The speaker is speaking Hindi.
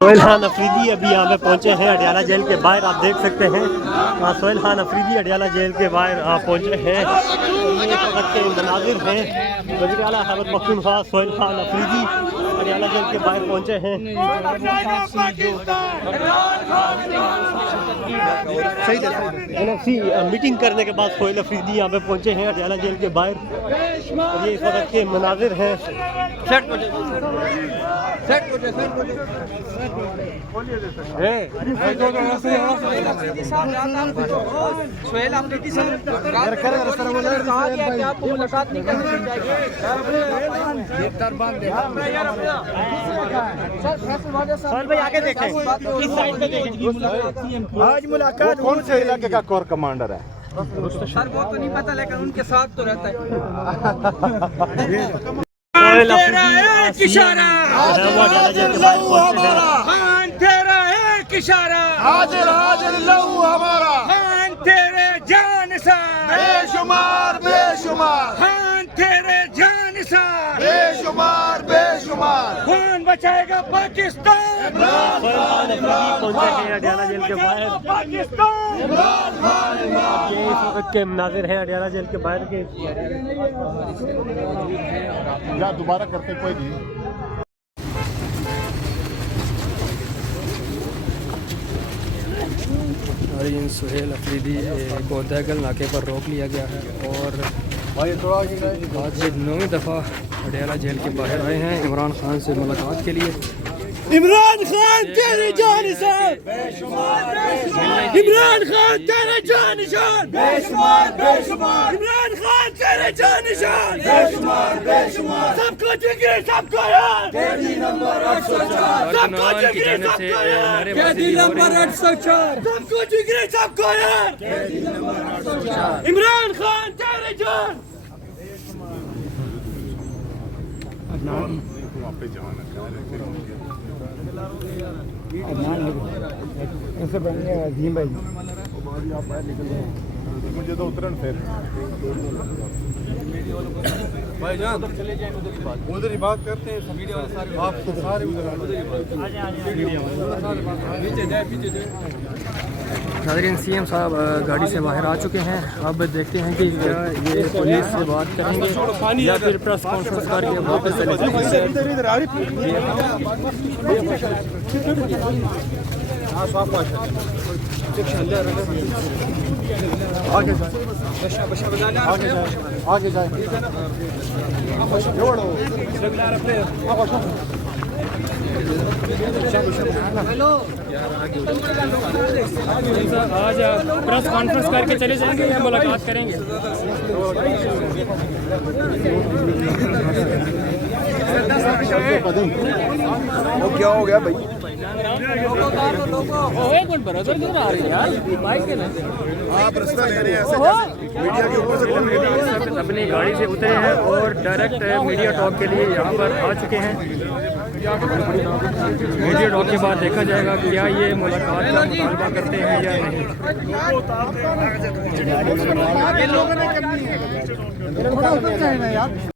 सोहेल खान अफरीदी अभी यहाँ पे पहुँचे हैं अडियाला जेल के बाहर। आप देख सकते हैं सोहेल खान अफरीदी अडियाला जेल के बाहर पहुँचे हैं। ये वक्त के मनाजिर हैं। वज़ीर आला हैबर पख्तूनख्वा सोहेल खान अफरीदी अडियाला जेल के बाहर पहुँचे हैं। मीटिंग करने के बाद सोहेल अफरीदी यहाँ पे पहुँचे हैं अडियाला जेल के बाहर। ये इस वक्त के मनाजिर हैं। सोहेल अफरीदी से आपको मुलाकात नहीं करनी चाहिए। भाई आगे देखें, इस साइड पे देखें। आज मुलाकात कौन से इलाके का कोर कमांडर है? सर वो तो नहीं पता, लेकिन उनके साथ तो रहता है। तेरा एक इशारा खान, तेरा एक इशारा हाजिर हाजिर लहू हमारा खान, तेरे जान सा बेशुमार बेशुमार खान, तेरे जान सा बेशुमार बेशुमार खान बचाएगा पाकिस्तान, पहुंचे हैं अडियाला जेल के बाहर। पाकिस्तान। ये इस वक्त के मनाजिर हैं अडियाला जेल के बाहर के। या दोबारा करते कोई नहीं। सोहेल अफरीदी गोदागल नाके पर रोक लिया गया है और आज 9वीं दफ़ा अडियाला जेल के बाहर आए हैं इमरान खान से मुलाकात के लिए। इमरान खान तेरे जान निशान, इमरान खान तेरे जान निशान, बेशुमार बेशुमार इमरान खान तेरे जान निशान, बेशुमार बेशुमार सबको जिक्र सबको यार, कैदी नंबर 804 सबको जिक्र सबको यार, कैदी नंबर 804 सबको जिक्र सबको यार, कैदी नंबर 804 इमरान खान तेरे जान। मुझे तो उतरन फिर भाईजान उधर ही बात करते हैं। आप सारे उधर नाज़रीन सीएम साहब गाड़ी से बाहर आ चुके हैं। अब देखते हैं कि क्या ये पुलिस से बात करेंगे या फिर प्रेस कॉन्फ्रेंस करके वापस चले जाएंगे। आगे जाए आगे जाए आज प्रेस कॉन्फ्रेंस करके चले जाएंगे या मुलाकात करेंगे? वो क्या हो गया भाई? एक मिनट ब्रदर क्यों आ रही है यार बाइक के ना? आप रास्ता ले रहे हैं ऐसे मीडिया के ऊपर से अपनी गाड़ी से उतरे हैं और डायरेक्ट मीडिया टॉक के लिए यहाँ पर आ चुके हैं। मीडिया टॉक के बाद देखा जाएगा कि क्या ये मुलाकात का मुतालबा करते हैं या नहीं। ये लोगों ने करनी है।